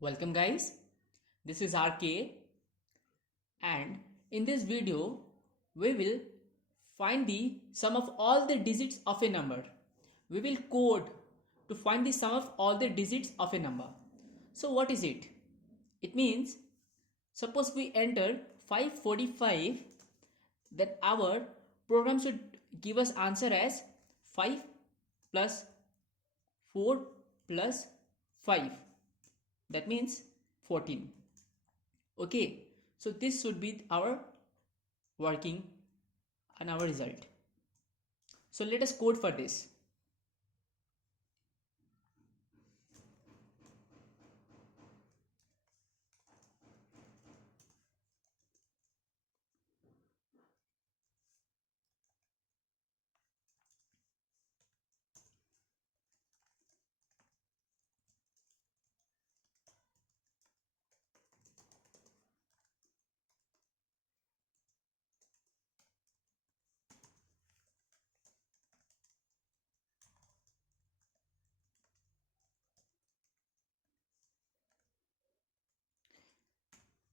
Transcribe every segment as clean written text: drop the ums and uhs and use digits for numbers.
Welcome guys, this is RK, and in this video we will find the sum of all the digits of a number. We will code to find the sum of all the digits of a number. So what is it? It means suppose we enter 545, then our program should give us answer as 5 plus 4 plus 5, that means 14. Okay, so this should be our working and our result. So let us code for this.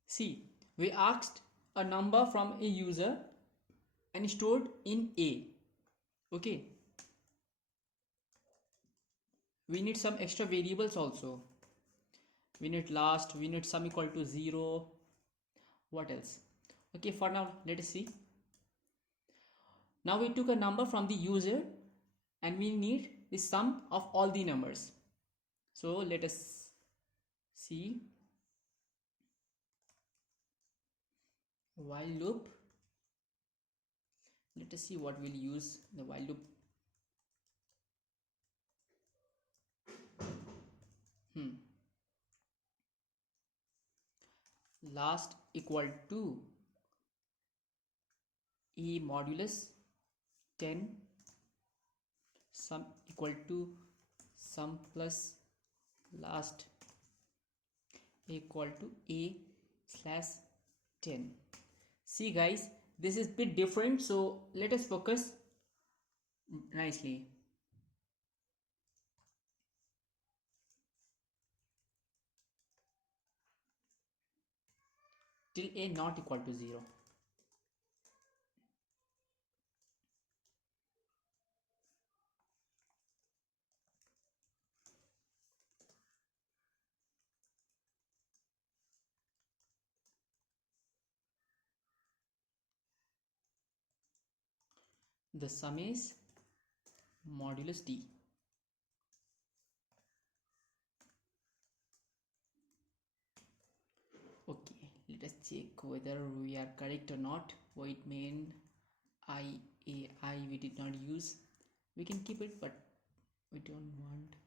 See, we asked a number from a user and stored in A. Okay, we need some extra variables also. We need last, we need sum equal to 0. What else? Okay, for now let us see. Now we took a number from the user and we need the sum of all the numbers. So let us see. While loop, let us see what we'll use the while loop. Last equal to e modulus 10, sum equal to sum plus last equal to a slash 10. See guys, this is bit different, so let us focus nicely. Till a not equal to 0. The sum is modulus d. Okay, let us check whether we are correct or not. Void main I we did not use. We can keep it, but we don't want.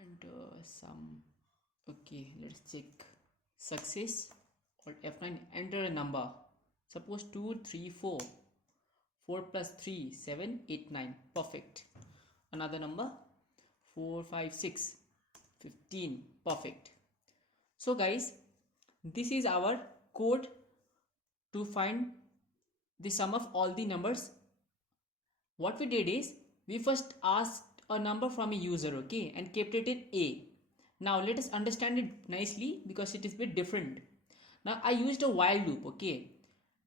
And some. Okay, let's check. Success or F9. Enter a number. Suppose 2, 3, 4. 4 plus 3, 7, 8, 9. Perfect. Another number. 4, 5, 6. 15. Perfect. So guys, this is our code to find the sum of all the numbers. What we did is, we first asked a number from a user, okay, and kept it in A. Now let us understand it nicely because it is a bit different. Now I used a while loop, okay,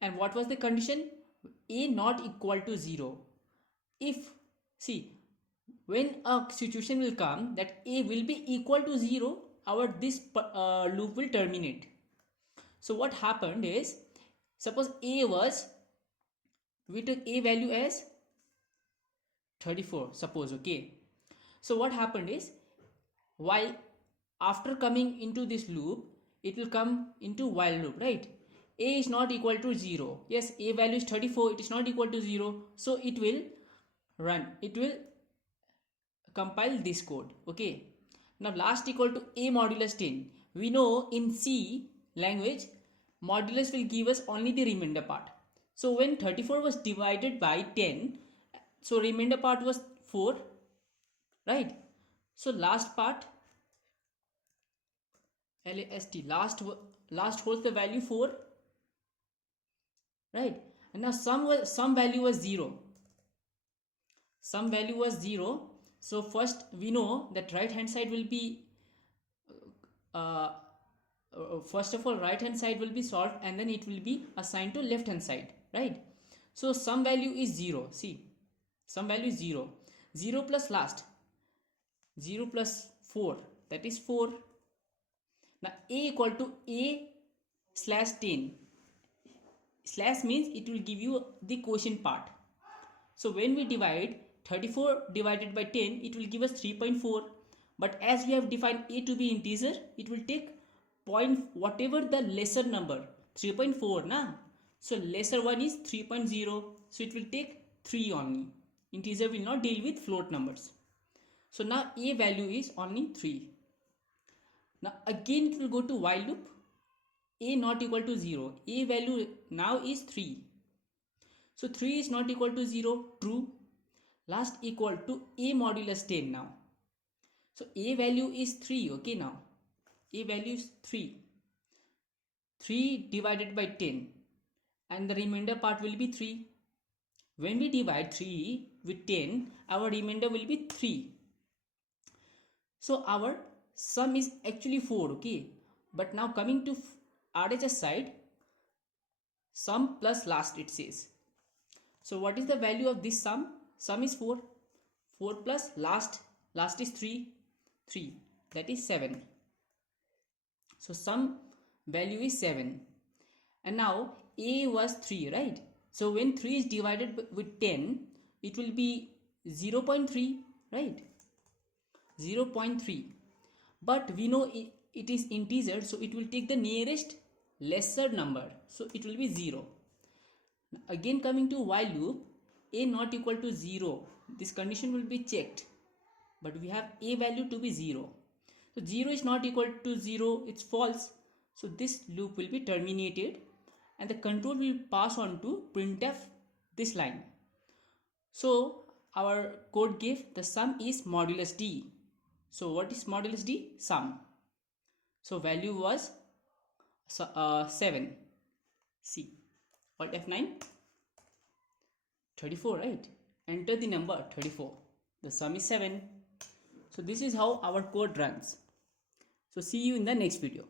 and what was the condition? A not equal to 0. If, see, when a situation will come that A will be equal to 0, our this loop will terminate. So what happened is, suppose A was, we took A value as 34, suppose, okay. So what happened is, while after coming into this loop, it will come into while loop, right? A is not equal to 0. Yes, A value is 34, it is not equal to 0. So it will run, it will compile this code, okay. Now last equal to a modulus 10. We know in C language, modulus will give us only the remainder part. So when 34 was divided by 10, so remainder part was 4, right? So last part, last holds the value 4, right? And now some value was 0. Some value was 0. So first we know that right hand side will be first of all right hand side will be solved and then it will be assigned to left hand side, right? So sum value is 0. See, sum value is 0. 0 plus last, 0 plus 4, that is 4. Now a equal to a slash 10. Slash means it will give you the quotient part. So when we divide 34 divided by 10, it will give us 3.4. But as we have defined a to be integer, it will take point whatever the lesser number, 3.4 na. So lesser one is 3.0. So it will take 3 only. Integer will not deal with float numbers. So now a value is only 3. Now again it will go to while loop. A not equal to 0. A value now is 3. So 3 is not equal to 0. True. Last equal to a modulus 10 now. So a value is 3. Okay, now a value is 3. 3 divided by 10 and the remainder part will be 3. When we divide 3 with 10, our remainder will be 3. So our sum is actually 4. Okay, but now coming to RHS side, sum plus last it says. So what is the value of this sum? Sum is 4. 4 plus last is 3. 3, that is 7. So sum value is 7. And now a was 3, right? So when 3 is divided with 10, it will be 0.3, right? 0.3. But we know it is integer, so it will take the nearest lesser number. So it will be 0. Again coming to while loop, a not equal to 0. This condition will be checked. But we have a value to be 0. So 0 is not equal to 0, it's false. So this loop will be terminated and the control will pass on to printf this line. So our code gave the sum is modulus d. So what is modulus d? Sum. So value was 7. See, Alt F9, 34, right? Enter the number 34. The sum is 7. So this is how our code runs. So see you in the next video.